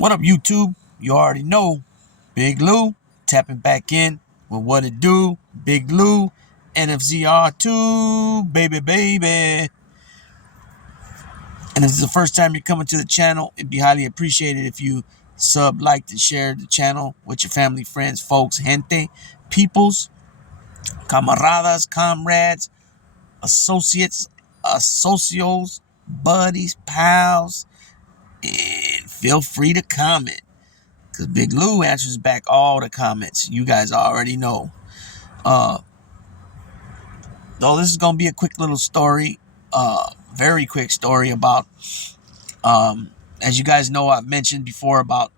What up, YouTube? You already know. Big Lou tapping back in with what it do. Big Lou, NFZR2, baby, baby. And if this is the first time you're coming to the channel, it'd be highly appreciated if you sub, like, and share the channel with your family, friends, folks, gente, peoples, camaradas, comrades, associates, associos, buddies, pals, and feel free to comment. Because Big Lou answers back all the comments. You guys already know. Though this is going to be a quick little story. Very quick story about, as you guys know, I've mentioned before about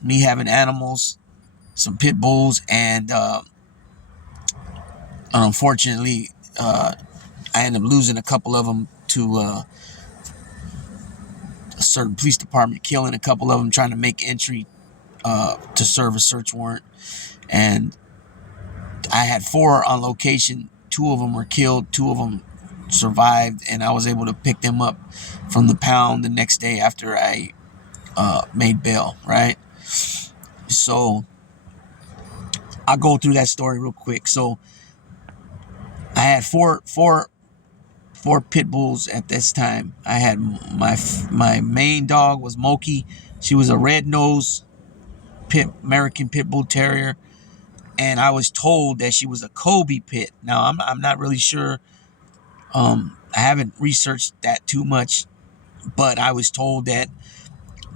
me having animals, some pit bulls, and unfortunately, I ended up losing a couple of them to a certain police department, killing a couple of them, trying to make entry to serve a search warrant. And I had 4 on location. 2 of them were killed. 2 of them survived, and I was able to pick them up from the pound the next day after I made bail, right? So I'll go through that story real quick. So I had four pit bulls at this time. I had my main dog was Moki. She was a red-nosed American pit bull terrier. And I was told that she was a Kobe pit. Now, I'm not really sure. I haven't researched that too much, but I was told that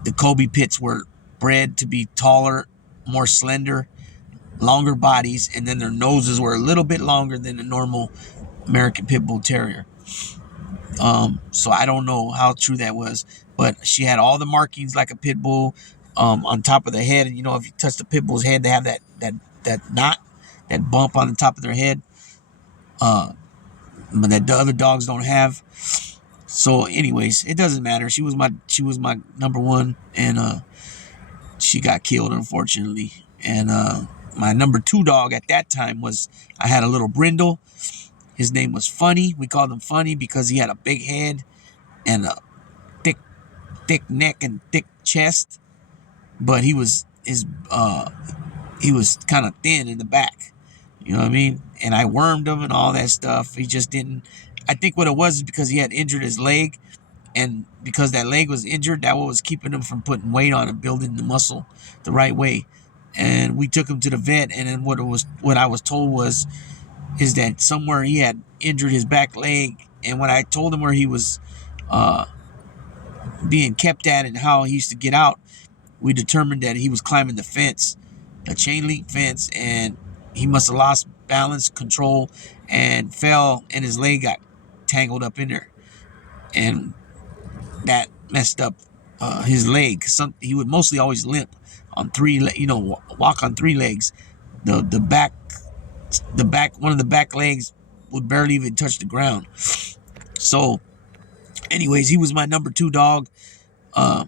the Kobe pits were bred to be taller, more slender, longer bodies, and then their noses were a little bit longer than the normal American pit bull terrier. So I don't know how true that was, but she had all the markings like a pit bull on top of the head. And you know, if you touch the pit bull's head, they have that knot, that bump on the top of their head, but that the other dogs don't have. So, anyways, it doesn't matter. She was my number one, and she got killed, unfortunately. And my number 2 dog at that time I had a little brindle. His name was Funny. We called him Funny because he had a big head and a thick neck and thick chest, but he was kind of thin in the back. You know what I mean? And I wormed him and all that stuff. He just didn't. I think what it was is because he had injured his leg, and because that leg was injured, that was keeping him from putting weight on and building the muscle the right way. And we took him to the vet, and then what I was told is that somewhere he had injured his back leg. And when I told him where he was being kept at and how he used to get out, we determined that he was climbing the fence, a chain link fence, and he must have lost balance, control, and fell, and his leg got tangled up in there, and that messed up his leg. He would mostly always limp on 3, walk on 3 legs. The back, one of the back legs would barely even touch the ground. So, anyways, he was my number 2 dog. I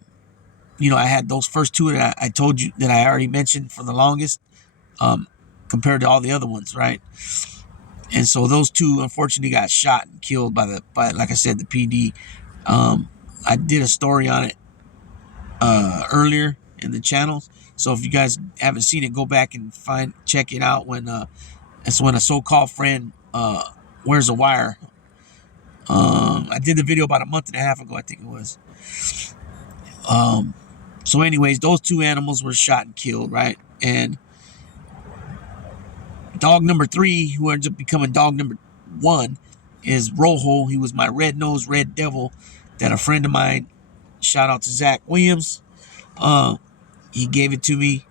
had those first 2 that I told you that I already mentioned for the longest, compared to all the other ones, right? And so those 2 unfortunately got shot and killed by like I said, the PD. I did a story on it earlier in the channels. So if you guys haven't seen it, go back and check it out. It's when a so-called friend wears a wire. I did the video about a month and a half ago, I think it was. So anyways, those 2 animals were shot and killed, right? And dog number 3, who ends up becoming dog number 1, is Rojo. He was my red-nosed red devil that a friend of mine, shout out to Zach Williams, he gave it to me.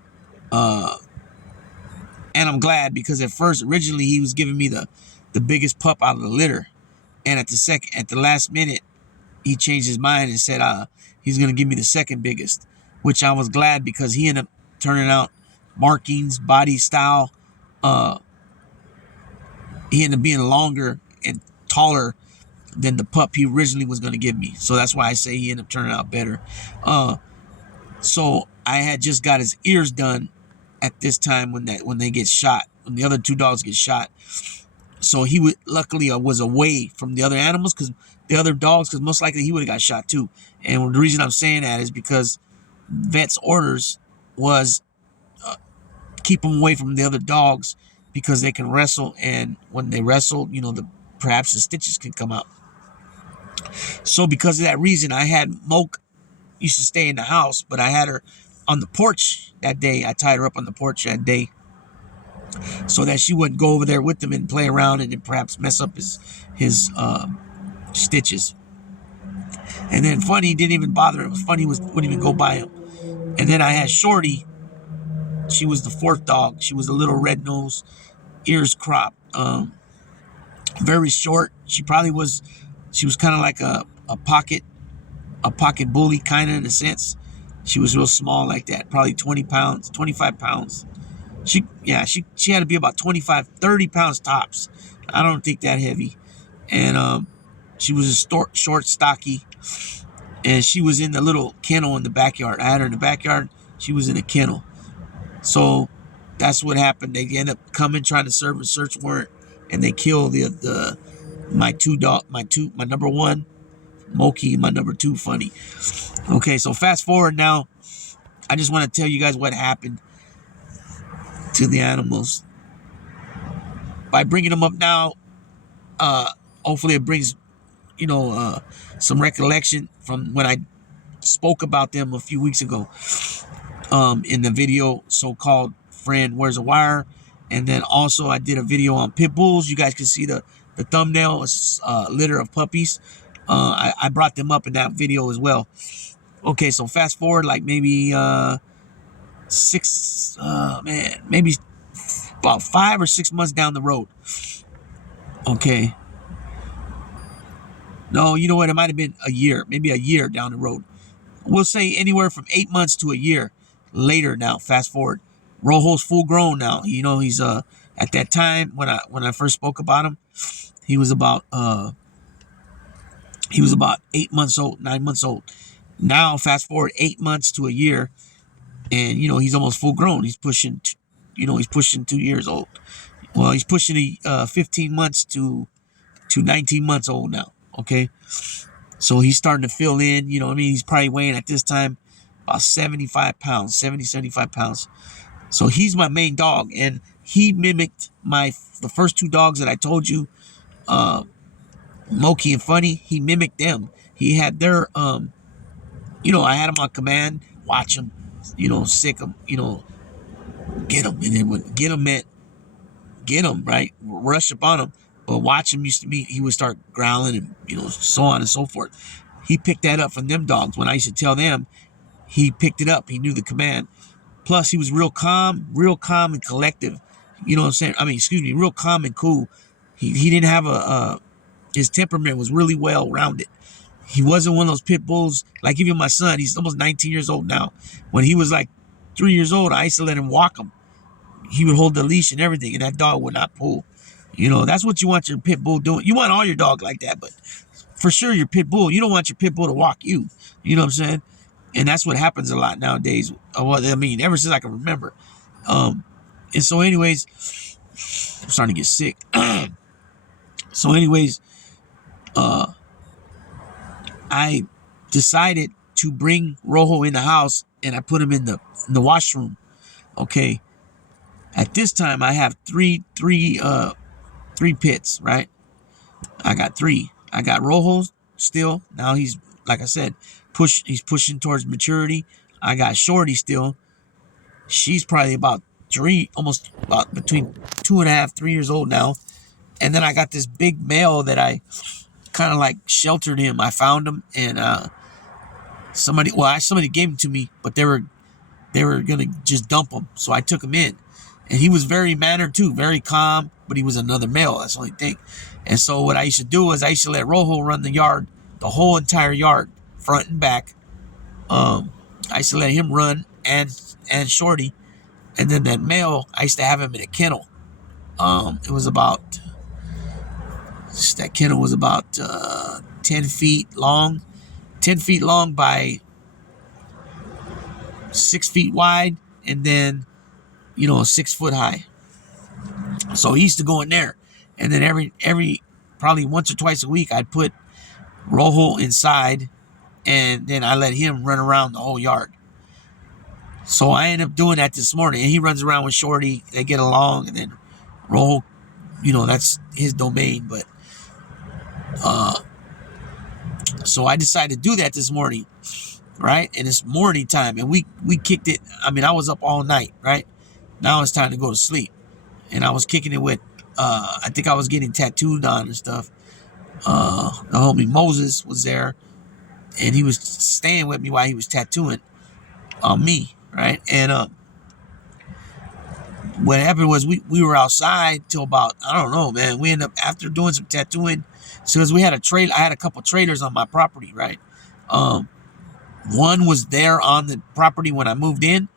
And I'm glad, because originally he was giving me the biggest pup out of the litter. And at the last minute, he changed his mind and said he's going to give me the second biggest, which I was glad, because he ended up turning out markings, body style. He ended up being longer and taller than the pup he originally was going to give me. So that's why I say he ended up turning out better. So I had just got his ears done at this time when they get shot, when the other 2 dogs get shot. So luckily I was away from the other animals, because most likely he would have got shot too. And the reason I'm saying that is because vet's orders was keep them away from the other dogs because they can wrestle, and when they wrestle, perhaps the stitches can come out. So because of that reason, I had Moke used to stay in the house, but I had her on the porch that day. I tied her up on the porch that day so that she wouldn't go over there with them and play around and then perhaps mess up his stitches. And then Funny didn't even bother him. Funny wouldn't even go by him. And then I had Shorty. She was the fourth dog. She was a little red nose, ears cropped, very short. She was kind of like a pocket bully kind of in a sense. She was real small like that, probably 20 pounds, 25 pounds. She had to be about 25, 30 pounds tops. I don't think that heavy. And she was a short, stocky, and she was in the little kennel in the backyard. I had her in the backyard. She was in a kennel. So that's what happened. They end up coming, trying to serve a search warrant, and they kill my number one, Moki, my number two, Funny. Okay, so fast forward now. I just want to tell you guys what happened to the animals. By bringing them up now, hopefully it brings, some recollection from when I spoke about them a few weeks ago in the video, so-called Friend Where's a Wire. And then also I did a video on pit bulls. You guys can see the thumbnail. It's a litter of puppies. I brought them up in that video as well. Okay, so fast forward like maybe maybe about 5 or 6 months down the road. Okay. No, you know what? It might have been maybe a year down the road. We'll say anywhere from 8 months to a year later now. Fast forward. Rojo's full grown now. He's at that time when I first spoke about him, he was about 8 months old, 9 months old. Now fast forward 8 months to a year, and he's almost full grown. He's pushing 2 years old. Well, he's pushing 15 months to 19 months old now. Okay, so he's starting to fill in. He's probably weighing at this time about 75 pounds. So he's my main dog, and he mimicked the first two dogs that I told you, Moki and Funny. He mimicked them. He had their, I had him on command, watch him, sick him, get him. And then when get him meant get him, right? Rush upon him. But watch him he would start growling and, so on and so forth. He picked that up from them dogs. When I used to tell them, he picked it up. He knew the command. Plus, he was real calm and collective. You know what I'm saying? Real calm and cool. He didn't have his temperament was really well rounded. He wasn't one of those pit bulls. Like even my son, he's almost 19 years old now. When he was like 3 years old, I used to let him walk him. He would hold the leash and everything, and that dog would not pull. That's what you want your pit bull doing. You want all your dog like that, but for sure your pit bull, you don't want your pit bull to walk you. You know what I'm saying? And that's what happens a lot nowadays. Ever since I can remember. And so anyways, I'm starting to get sick. So anyways, I decided to bring Rojo in the house, and I put him in the washroom. Okay. At this time, I have three pits, right? I got 3. I got Rojo still. Now he's, like I said, he's pushing towards maturity. I got Shorty still. She's probably about between 2.5, 3 years old now. And then I got this big male that I kind of like sheltered him. I found him, and somebody gave him to me, but they were gonna just dump him. So I took him in, and he was very mannered too, very calm. But he was another male. That's the only thing. And so what I used to do is I used to let Rojo run the yard, the whole entire yard, front and back. I used to let him run and Shorty, and then that male I used to have him in a kennel. That kennel was about 10 feet long by 6 feet wide, and then 6 foot high. So he used to go in there, and then every probably once or twice a week I'd put Rojo inside, and then I let him run around the whole yard. So I ended up doing that this morning. And he runs around with Shorty. They get along. And then Rojo, that's his domain. But so I decided to do that this morning, right? And it's morning time. And we kicked it. I mean, I was up all night, right? Now it's time to go to sleep. And I was kicking it with, I think I was getting tattooed on and stuff. The homie Moses was there. And he was staying with me while he was tattooing on me, right? And what happened was we were outside till about, I don't know, man. We ended up, after doing some tattooing, so as we had I had a couple trailers on my property, right? One was there on the property when I moved in,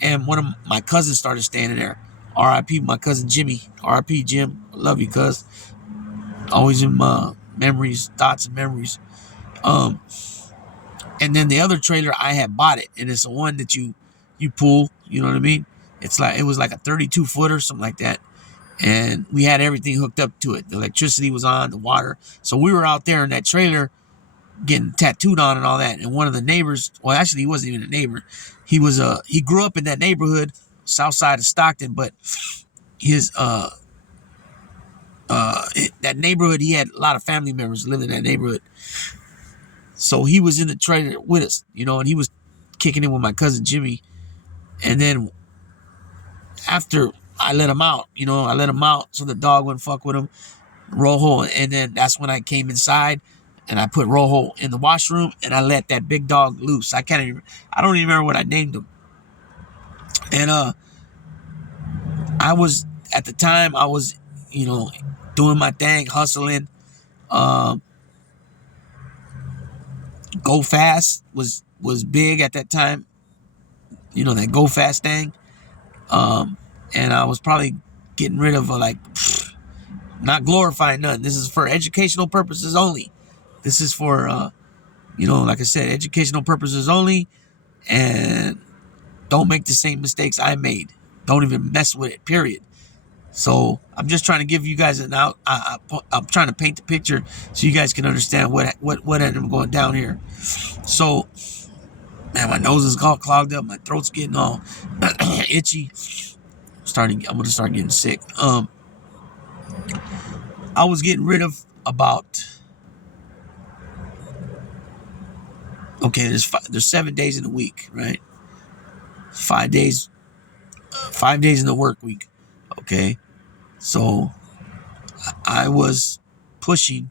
and one of my cousins started staying there. R.I.P. my cousin Jimmy. R.I.P. Jim. I love you, cuz. Always in my memories, thoughts and memories. And then the other trailer, I had bought it, and it's the one that you pull. You know what I mean? It was like a 32 footer, something like that. And we had everything hooked up to it. The electricity was on, the water. So we were out there in that trailer getting tattooed on and all that. And one of the neighbors, well, actually, he wasn't even a neighbor. He grew up in that neighborhood, south side of Stockton, but his that neighborhood, he had a lot of family members living in that neighborhood. So he was in the trailer with us, and he was kicking it with my cousin Jimmy. And then after I let him out, so the dog wouldn't fuck with him, Rojo. And then that's when I came inside and I put Rojo in the washroom and I let that big dog loose. I don't even remember what I named him. And at the time I was, doing my thing, hustling. Go Fast was big at that time. That Go Fast thing. And I was probably getting rid of not glorifying none. This is for educational purposes only. This is for, like I said, educational purposes only. And don't make the same mistakes I made. Don't even mess with it, period. So I'm just trying to give you guys I'm trying to paint the picture so you guys can understand what ended up going down here. So, man, my nose is all clogged up. My throat's getting all itchy. I'm going to start getting sick. I was getting rid of about, okay, there's 7 days in a week, right? 5 days in the work week. Okay. So I was pushing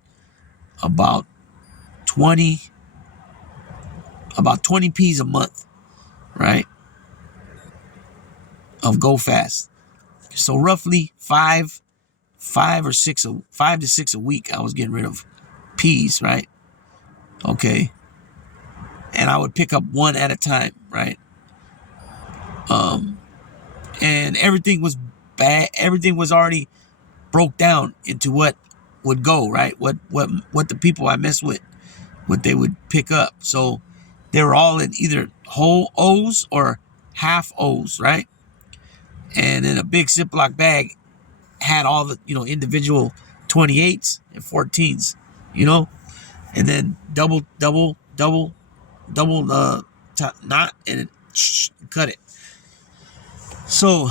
about 20 P's a month, right? Of Go Fast. So roughly 5 to 6 a week I was getting rid of P's, right? Okay. And I would pick up one at a time, right? And everything was bad. Everything was already broke down into what would go, right? What the people I messed with, what they would pick up. So they were all in either whole O's or half O's, right? And in a big Ziploc bag had all the, individual 28s and 14s, and then double knot and cut it. So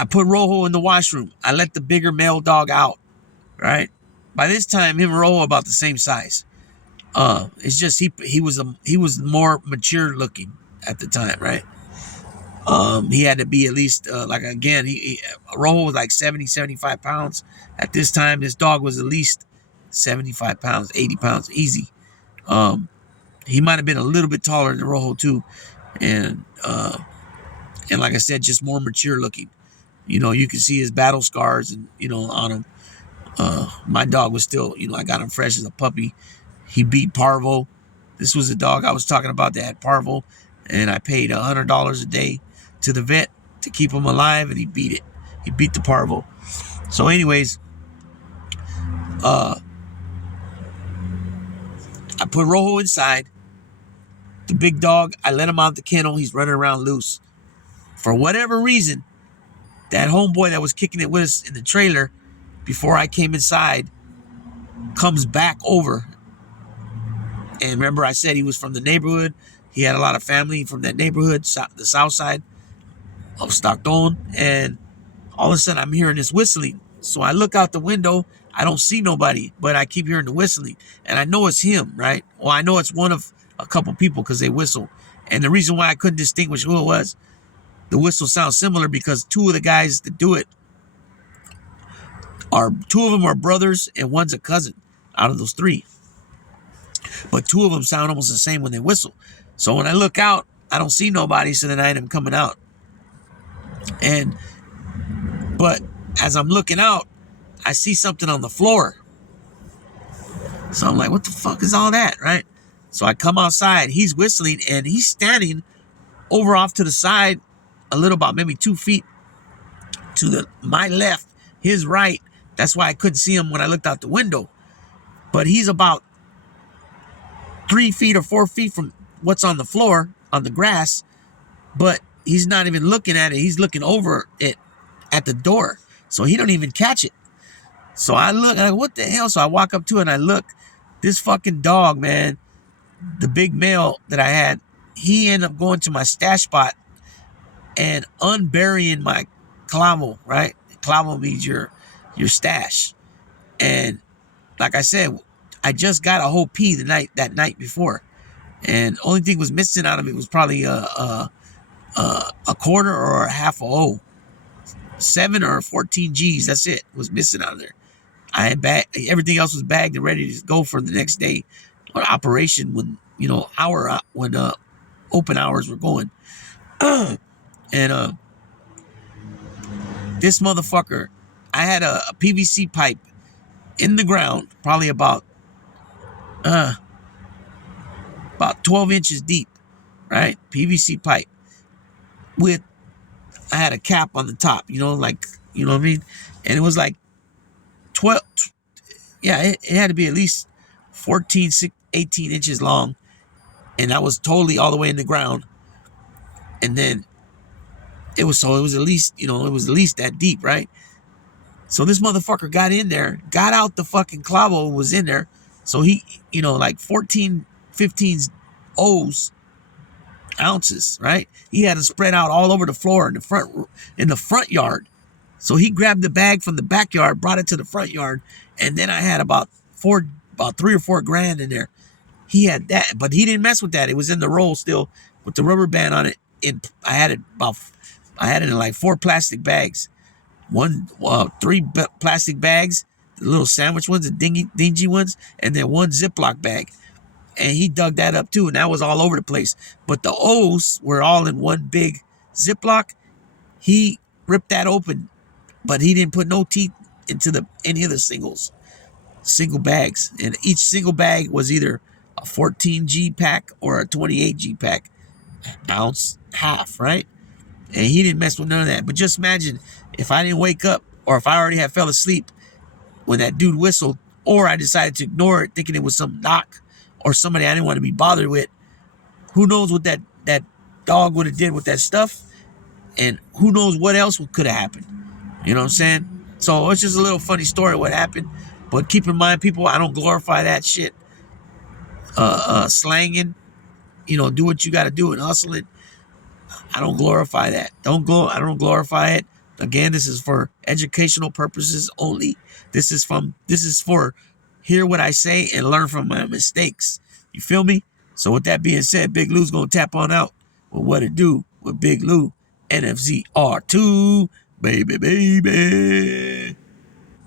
I put Rojo in the washroom. I let the bigger male dog out, right? By this time, him and Rojo about the same size. It's just he was more mature looking at the time, right? He had to be at least Rojo was like 70, 75 pounds. At this time, this dog was at least 75 pounds, 80 pounds, easy. He might have been a little bit taller than Rojo too. And like I said, just more mature looking. You can see his battle scars and, on him. My dog was still, I got him fresh as a puppy. He beat Parvo. This was a dog I was talking about that had Parvo. And I paid $100 a day to the vet to keep him alive, and he beat it. He beat the Parvo. So anyways, I put Rojo inside. The big dog, I let him out the kennel. He's running around loose. For whatever reason, that homeboy that was kicking it with us in the trailer before I came inside comes back over. And remember I said he was from the neighborhood. He had a lot of family from that neighborhood, the south side of Stockton, and all of a sudden I'm hearing this whistling. So I look out the window. I don't see nobody, but I keep hearing the whistling, and I know it's him, right? Well, I know it's one of a couple people because they whistle. And the reason why I couldn't distinguish who it was, the whistle sounds similar because two of the guys that do it are, two of them are brothers and one's a cousin out of those three. But two of them sound almost the same when they whistle. So when I look out, I don't see nobody, so then I end up coming out. But as I'm looking out, I see something on the floor. So I'm like, what the fuck is all that, right? So I come outside, he's whistling, and he's standing over off to the side, a little, about maybe 2 feet to my left, his right. That's why I couldn't see him when I looked out the window. But he's about 3 feet or 4 feet from what's on the floor, on the grass, but he's not even looking at it. He's looking over it at the door. So he don't even catch it. So I look, and I'm like, what the hell? So I walk up to it and I look. This fucking dog, man, the big male that I had, he ended up going to my stash spot and unburying my clavo, right? Clavo means your stash. And like I said, I just got a whole pea that night before. And only thing was missing out of it was probably a quarter or a half a O. 7 or 14 G's, that's it, was missing out of there. I had everything else was bagged and ready to go for the next day on operation when, when open hours were going. And this motherfucker, I had a PVC pipe in the ground, probably about 12 inches deep, right? PVC pipe I had a cap on the top, you know what I mean? And it was like 12, it had to be at least 14, 18 inches long. And that was totally all the way in the ground. And then it was at least that deep, right? So this motherfucker got in there, got out the fucking clavo, was in there. So he, like 14, 15 ounces, right? He had it spread out all over the floor in the front yard. So he grabbed the bag from the backyard, brought it to the front yard, and then I had about 3 or 4 grand in there. He had that, but he didn't mess with that. It was in the roll still with the rubber band on it. I had it in like 4 plastic bags. 3 plastic bags, the little sandwich ones, the dingy ones, and then 1 Ziploc bag. And he dug that up too, and that was all over the place. But the O's were all in 1 big Ziploc. He ripped that open, but he didn't put no teeth into any of the single bags. And each single bag was either a 14G pack or a 28G pack, ounce half, right? And he didn't mess with none of that. But just imagine if I didn't wake up, or if I already had fell asleep when that dude whistled, or I decided to ignore it thinking it was some knock or somebody I didn't want to be bothered with. Who knows what that dog would have did with that stuff, and who knows what else could have happened. You know what I'm saying? So it's just a little funny story what happened. But keep in mind, people, I don't glorify that shit. Slanging, do what you got to do and hustling. I don't glorify that. I don't glorify it. Again, this is for educational purposes only. This is for hear what I say and learn from my mistakes. You feel me? So with that being said, Big Lou's gonna tap on out with What It Do with Big Lou, NFZR2, baby.